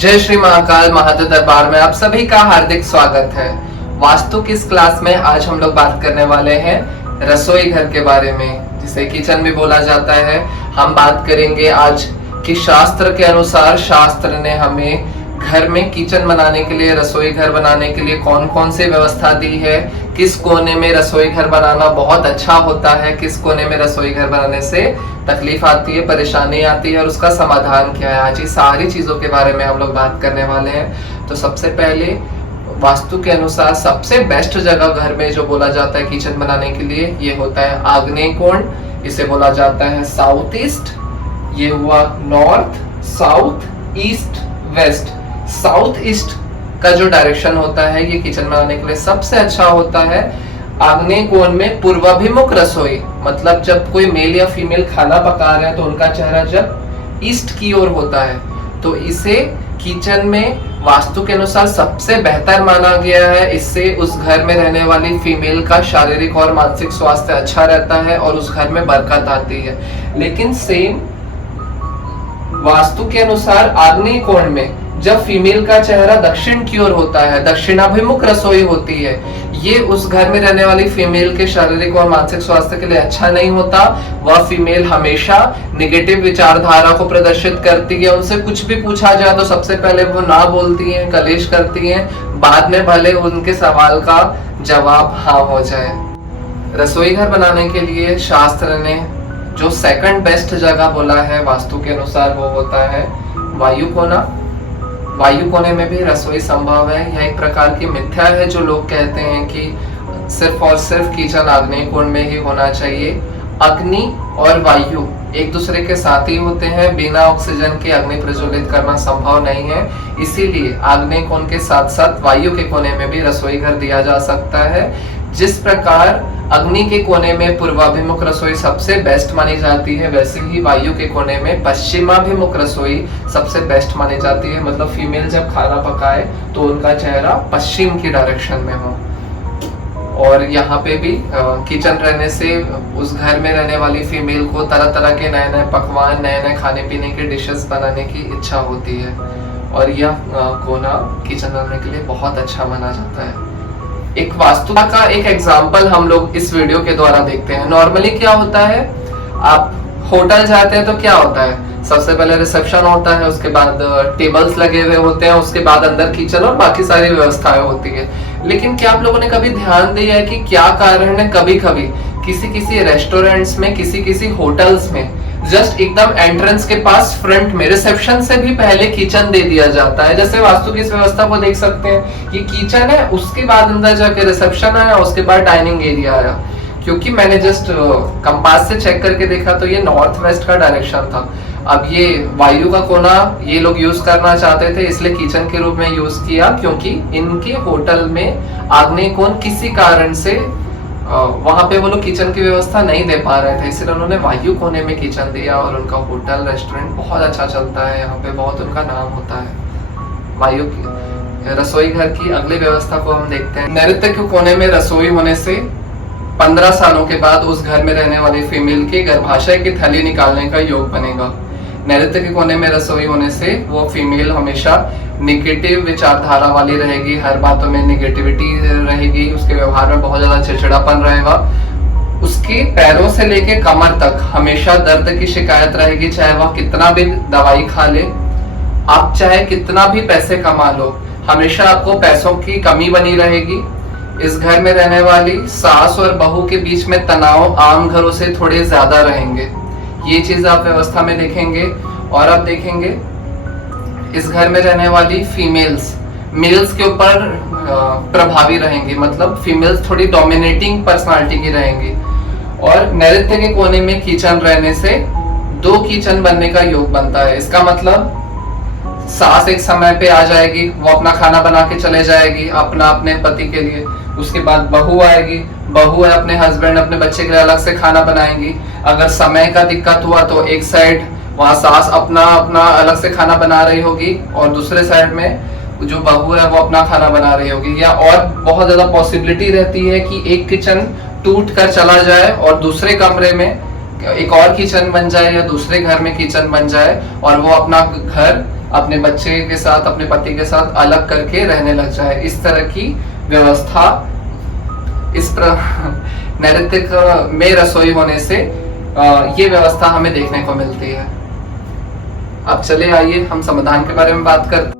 जय श्री महाकाल महादेव दरबार में आप सभी का हार्दिक स्वागत है। वास्तु की इस क्लास में आज हम लोग बात करने वाले हैं रसोई घर के बारे में, जिसे किचन भी बोला जाता है। हम बात करेंगे आज कि शास्त्र के अनुसार शास्त्र ने हमें घर में किचन बनाने के लिए, रसोई घर बनाने के लिए कौन कौन सी व्यवस्था दी है, किस कोने में रसोई घर बनाना बहुत अच्छा होता है, किस कोने में रसोई घर बनाने से तकलीफ आती है, परेशानी आती है और उसका समाधान क्या है। आज ये सारी चीजों के बारे में हम लोग बात करने वाले हैं। तो सबसे पहले वास्तु के अनुसार सबसे बेस्ट जगह घर में जो बोला जाता है किचन बनाने के लिए, ये होता है आग्नेय कोण। इसे बोला जाता है साउथ ईस्ट। ये हुआ north, south, east, west. South east का जो डायरेक्शन होता है ये किचन बनाने के लिए सबसे अच्छा होता है। आग्नेय कोण में पूर्वाभिमुख रसोई, मतलब जब कोई मेल या फीमेल खाना पका रहे हैं तो उनका चेहरा जब ईस्ट की ओर होता है, तो इसे किचन में वास्तु के अनुसार सबसे बेहतर माना गया है। इससे उस घर में रहने वाली फीमेल का शारीरिक और मानसिक स्वास्थ्य अच्छा रहता है और उस घर में बरकत आती है। लेकिन सेम वास्तु के अनुसार आग्नेय कोण में जब फीमेल का चेहरा दक्षिण की ओर होता है, दक्षिणाभिमुख रसोई होती है, ये उस घर में रहने वाली फीमेल के शारीरिक और मानसिक स्वास्थ्य के लिए अच्छा नहीं होता। वह फीमेल हमेशा नेगेटिव विचारधारा को प्रदर्शित करती है। उनसे कुछ भी पूछा जाए तो सबसे पहले वो ना बोलती हैं, कलेश करती हैं, बाद में भले उनके सवाल का जवाब हाँ हो जाए। रसोई घर बनाने के लिए शास्त्र ने जो सेकंड बेस्ट जगह बोला है वास्तु के अनुसार, वो होता है वायु कोना। वायु कोने में भी रसोई संभव है। यह एक प्रकार की मिथ्या है जो लोग कहते हैं कि सिर्फ और सिर्फ किचन आग्नेय कोण में ही होना चाहिए। अग्नि और वायु एक दूसरे के साथ ही होते हैं। बिना ऑक्सीजन के अग्नि प्रज्वलित करना संभव नहीं है। इसीलिए आग्नेय कोण के साथ साथ वायु के कोने में भी रसोई घर दिया जा सकता है। जिस प्रकार अग्नि के कोने में पूर्वाभिमुख रसोई सबसे बेस्ट मानी जाती है, वैसे ही वायु के कोने में पश्चिमाभिमुख रसोई सबसे बेस्ट मानी जाती है। मतलब फीमेल जब खाना पकाए तो उनका चेहरा पश्चिम की डायरेक्शन में हो। और यहाँ पे भी किचन रहने से उस घर में रहने वाली फीमेल को तरह तरह के नए नए पकवान, नए नए खाने पीने के डिशेस बनाने की इच्छा होती है। और यह कोना किचन बनाने के लिए बहुत अच्छा माना जाता है। एक वास्तु का एक एग्जाम्पल हम लोग इस वीडियो के द्वारा देखते हैं। नॉर्मली क्या होता है, आप होटल जाते हैं तो क्या होता है, सबसे पहले रिसेप्शन होता है, उसके बाद टेबल्स लगे हुए होते हैं, उसके बाद अंदर किचन और बाकी सारी व्यवस्थाएं होती है। लेकिन क्या आप लोगों ने कभी ध्यान दिया है कि क्या कारण है, कभी कभी किसी किसी रेस्टोरेंट्स में, किसी किसी होटल्स में जस्ट एकदम एंट्रेंस के पास फ्रंट में रिसेप्शन से भी पहले किचन दे दिया जाता है। जैसे वास्तु की इस व्यवस्था को देख सकते हैं, ये किचन है, उसके बाद अंदर जाके रिसेप्शन आया, उसके बाद डाइनिंग एरिया आया। क्योंकि मैंने जस्ट कंपास से चेक करके देखा तो ये नॉर्थ वेस्ट का डायरेक्शन था। अब ये वायु का कोना ये लोग यूज करना चाहते थे, इसलिए किचन के रूप में यूज किया, क्योंकि इनके होटल में आग्नेय कोण किसी कारण से वहां पे वो लोग किचन की व्यवस्था नहीं दे पा रहे थे, इसलिए उन्होंने वायु कोने में किचन दिया और उनका होटल रेस्टोरेंट बहुत अच्छा चलता है। यहाँ पे बहुत उनका नाम होता है। वायु की रसोई घर की अगली व्यवस्था को हम देखते हैं। नैऋत्य के कोने में रसोई होने से 15 सालों के बाद उस घर में रहने वाली फीमेल के गर्भाशय की थैली निकालने का योग बनेगा। नैऋत्य के कोने में रसोई होने से वो फीमेल हमेशा निगेटिव विचारधारा वाली रहेगी, हर बातों में निगेटिविटी रहेगी, उसके व्यवहार में बहुत ज्यादा चिड़चिड़ापन रहेगा, उसके पैरों से लेके कमर तक हमेशा दर्द की शिकायत रहेगी। चाहे वह कितना भी दवाई खा ले, आप चाहे कितना भी पैसे कमा लो, हमेशा आपको पैसों की कमी बनी रहेगी। इस घर में रहने वाली सास और बहू के बीच में तनाव आम घरों से थोड़े ज्यादा रहेंगे। ये चीज आप व्यवस्था में देखेंगे। और आप देखेंगे इस घर में रहने वाली फीमेल्स मेल्स के ऊपर प्रभावी रहेंगी, मतलब फीमेल्स थोड़ी डोमिनेटिंग पर्सनालिटी की रहेंगी। और नैऋत्य के कोने में किचन रहने से 2 किचन बनने का योग बनता है। इसका मतलब सास एक समय पे आ जाएगी, वो अपना खाना बना के चले जाएगी अपना अपने पति के लिए। उसके बाद बहू आएगी, बहू है अपने हस्बैंड अपने बच्चे के लिए अलग से खाना बनाएंगी। अगर समय का दिक्कत हुआ तो एक साइड वहाँ सास अपना अपना अलग से खाना बना रही होगी और दूसरे साइड में जो बहू है वो अपना खाना बना रही होगी। या और बहुत ज्यादा पॉसिबिलिटी रहती है कि एक किचन टूट कर चला जाए और दूसरे कमरे में एक और किचन बन जाए या दूसरे घर में किचन बन जाए और वो अपना घर अपने बच्चे के साथ, अपने पति के साथ अलग करके रहने लग जाए। इस तरह की व्यवस्था इस नैतिक में रसोई होने से ये व्यवस्था हमें देखने को मिलती है। अब चले आइए हम समाधान के बारे में बात करते हैं।